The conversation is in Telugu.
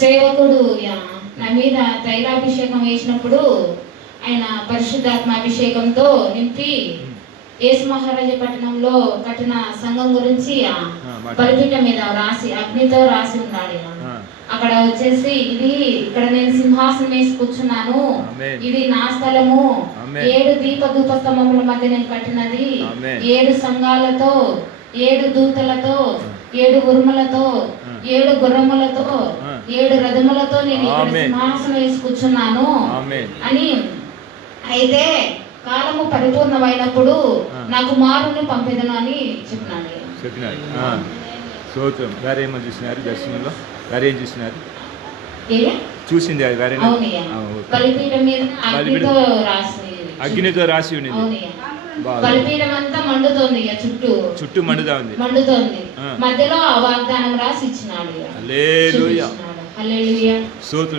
సేవకుడు నా మీద తైలాభిషేకం వేసినప్పుడు ఆయన పరిశుద్ధాత్మ అభిషేకంతో నింపి యేసు మహారాజా పట్టణంలో కట్టిన సంఘం గురించి బలిపీఠం మీద రాసి అగ్నితో రాసి ఉన్నాడు. అక్కడ వచ్చేసి ఇది ఇక్కడ నేను సింహాసనం వేసి కూర్చున్నాను, ఇది నా స్థలము, 7 దీప స్తంభముల మధ్య నేను కట్టినది, 7 సంఘాలతో, 7 దూతలతో, 7 ఉరుములతో, 7 గుర్రములతో, 7 రథములతో నేను ఇక్కడ సింహాసనం వేసి కూర్చున్నాను అని. అయితే కాలము పరిపూర్ణమైనప్పుడు నా కుమారుని పంపెదను అని చెప్పినాడు. చూసినారు దర్శనంలో వేరే ఏం చూసినారు? చూసింది అది వేరే బలిపీఠం మీద అగ్నితో రాసి ఉన్నది. బలిపీఠం అంతా మండుతోంది, చుట్టూ మండుతోంది. మధ్యలో ఆ వాగ్దానం రాసి ఇచ్చినాడు. హల్లెలూయా. హల్లెలూయా.